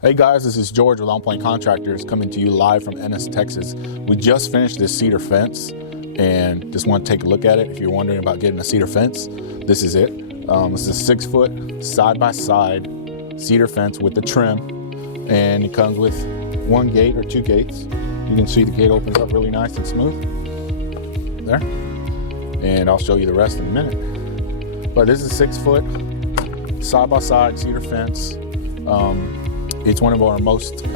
Hey guys, this is George with On Point Contractors coming to you live from Ennis, Texas. We just finished this cedar fence and just want to take a look at it. If you're wondering about getting a cedar fence, this is it. This is a 6-foot side-by-side cedar fence with the trim, and it comes with one gate or two gates. You can see the gate opens up really nice and smooth there, and I'll show you the rest in a minute. But this is a 6-foot side-by-side cedar fence. It's one of our most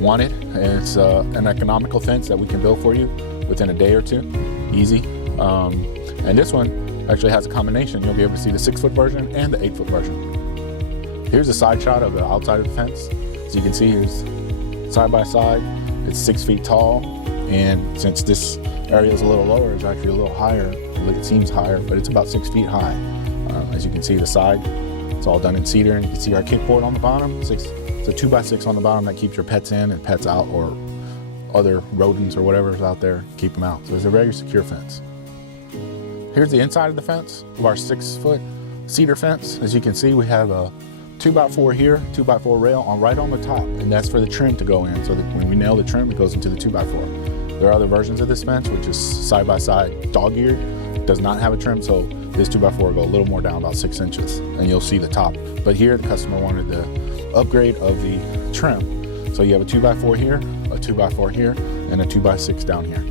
wanted, and it's an economical fence that we can build for you within a day or two, easy. And this one actually has a combination. You'll be able to see the 6-foot version and the 8-foot version. Here's a side shot of the outside of the fence. So you can see here's side by side. It's 6 feet tall, and since this area is a little lower, it's actually a little higher. It seems higher, but it's about 6 feet high. As you can see, the side, it's all done in cedar, and you can see our kickboard on the bottom. It's a 2x6 on the bottom that keeps your pets in and pets out, or other rodents or whatever's out there, keep them out. So it's a very secure fence. Here's the inside of the fence of our 6-foot cedar fence. As you can see, we have a 2x4 here, 2x4 rail right on the top, and that's for the trim to go in. So that when we nail the trim, it goes into the 2x4. There are other versions of this fence, which is side-by-side dog-eared. It does not have a trim, so this 2x4 will go a little more down, about 6 inches, and you'll see the top. But here, the customer wanted the upgrade of the trim. So you have a 2x4 here, a 2x4 here, and a 2x6 down here.